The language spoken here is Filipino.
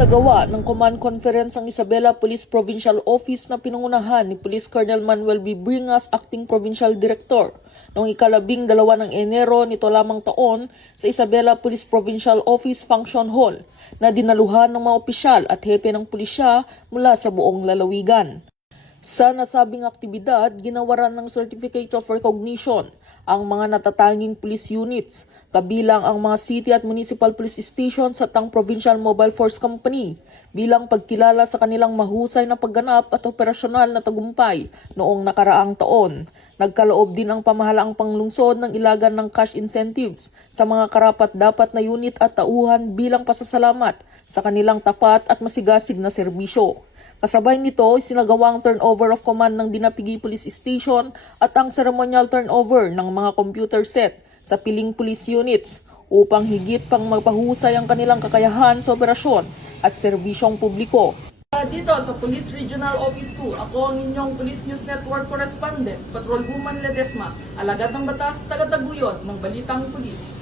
Isinasagawa ng command conference ang Isabela Police Provincial Office na pinangunahan ni Police Colonel Manuel B. Bringas, Acting Provincial Director, noong ika-12 ng Enero nito lamang taon sa Isabela Police Provincial Office Function Hall na dinaluhan ng mga opisyal at hepe ng pulisya mula sa buong lalawigan. Sa nasabing aktibidad, ginawaran ng Certificates of Recognition ang mga natatanging police units, kabilang ang mga city at municipal police stations at ang Provincial Mobile Force Company bilang pagkilala sa kanilang mahusay na pagganap at operasyonal na tagumpay noong nakaraang taon. Nagkaloob din ang pamahalaang panglungsod ng ilagan ng cash incentives sa mga karapat-dapat na unit at tauhan bilang pasasalamat sa kanilang tapat at masigasig na serbisyo. Kasabay nito, isinagawang turnover of command ng Dinapigi Police Station at ang ceremonial turnover ng mga computer set sa piling police units upang higit pang magpahusay ang kanilang kakayahan sa operasyon at serbisyong publiko. Dito sa Police Regional Office 2, ako ang inyong Police News Network Correspondent, Patrolwoman Ledesma, alagad ng batas, taga-taguyod ng Balitang Pulis.